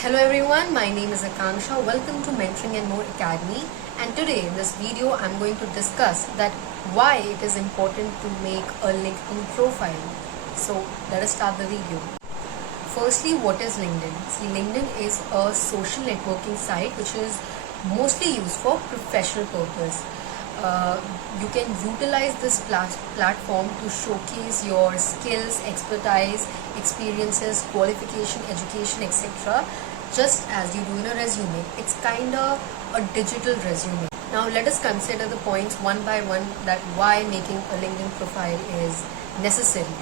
Hello everyone, my name is Akanksha. Welcome to Mentoring and More Academy. And today in this video, I'm going to discuss that why it is important to make a LinkedIn profile. So let us start the video. Firstly, what is LinkedIn? See, LinkedIn is a social networking site which is mostly used for professional purpose. You can utilize this platform to showcase your skills, expertise, experiences, qualification, education, etc. just as you do in a resume. It's kind of a digital resume. Now let us consider the points one by one that why making a LinkedIn profile is necessary.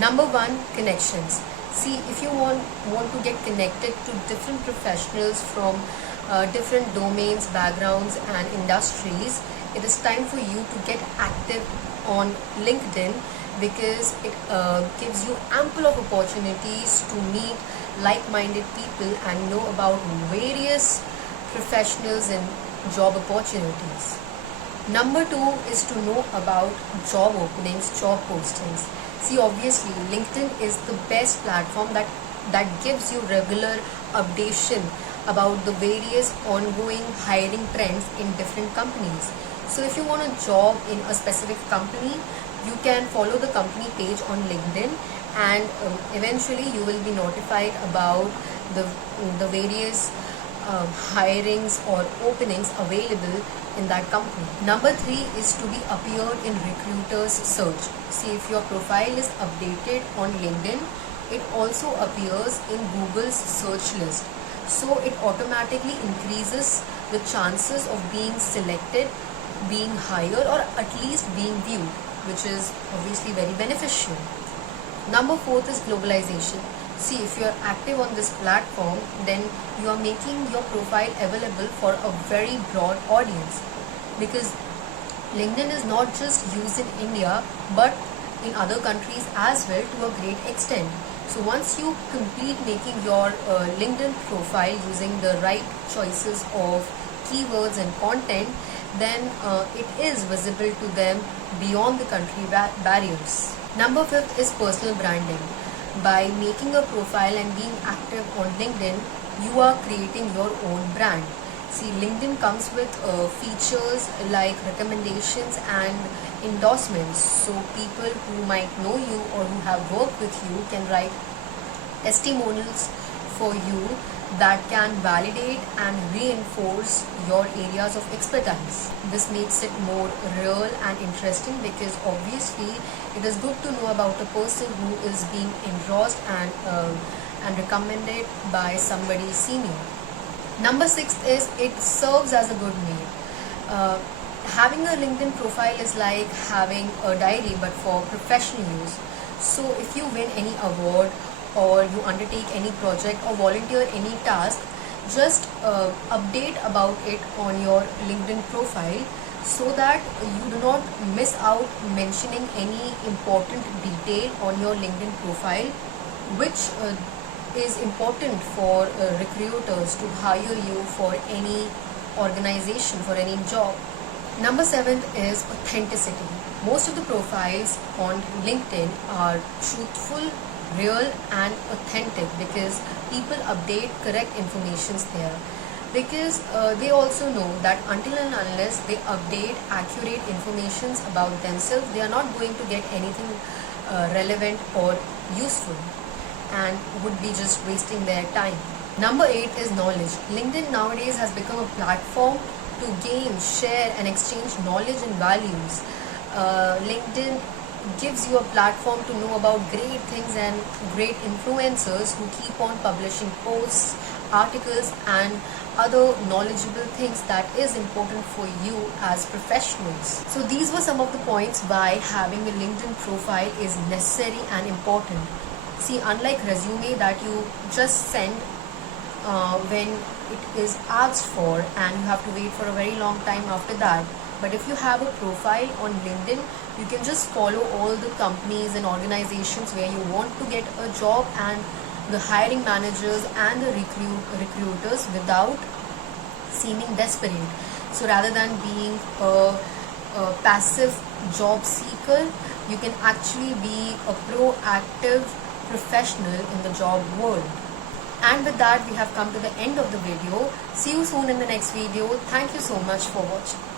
Number one, connections. See, if you want to get connected to different professionals from different domains, backgrounds and industries, it is time for you to get active on LinkedIn because it gives you ample of opportunities to meet like-minded people and know about various professionals and job opportunities. Number two is to know about job openings, job postings. See, obviously, LinkedIn is the best platform that gives you regular updation about the various ongoing hiring trends in different companies. So if you want a job in a specific company, you can follow the company page on LinkedIn and eventually you will be notified about the various hirings or openings available in that company. Number three is to be appeared in recruiters search. See, if your profile is updated on LinkedIn, it also appears in Google's search list. So it automatically increases the chances of being selected, being hired, or at least being viewed, which is obviously very beneficial. Number fourth is globalization. See, if you are active on this platform, then you are making your profile available for a very broad audience because LinkedIn is not just used in India but in other countries as well to a great extent. So once you complete making your LinkedIn profile using the right choices of keywords and content, then it is visible to them beyond the country barriers. Number fifth is personal branding. By making a profile and being active on LinkedIn, you are creating your own brand. See, LinkedIn comes with features like recommendations and endorsements. So people who might know you or who have worked with you can write testimonials for you that can validate and reinforce your areas of expertise. This makes it more real and interesting because obviously it is good to know about a person who is being endorsed and recommended by somebody senior. Number six is it serves as a good name. Having a LinkedIn profile is like having a diary but for professional use. So if you win any award or you undertake any project or volunteer any task, just update about it on your LinkedIn profile so that you do not miss out mentioning any important detail on your LinkedIn profile which is important for recruiters to hire you for any organization, for any job. Number seven is authenticity. Most of the profiles on LinkedIn are truthful, real and authentic because people update correct informations there because they also know that until and unless they update accurate informations about themselves, they are not going to get anything relevant or useful and would be just wasting their time. Number eight is knowledge. LinkedIn nowadays has become a platform to gain, share and exchange knowledge and values. LinkedIn gives you a platform to know about great things and great influencers who keep on publishing posts, articles and other knowledgeable things that is important for you as professionals. So these were some of the points why having a LinkedIn profile is necessary and important. See, unlike resume that you just send when it is asked for and you have to wait for a very long time after that, but if you have a profile on LinkedIn, you can just follow all the companies and organizations where you want to get a job and the hiring managers and the recruiters without seeming desperate. So rather than being a passive job seeker, you can actually be a proactive professional in the job world. And with that, we have come to the end of the video. See you soon in the next video. Thank you so much for watching.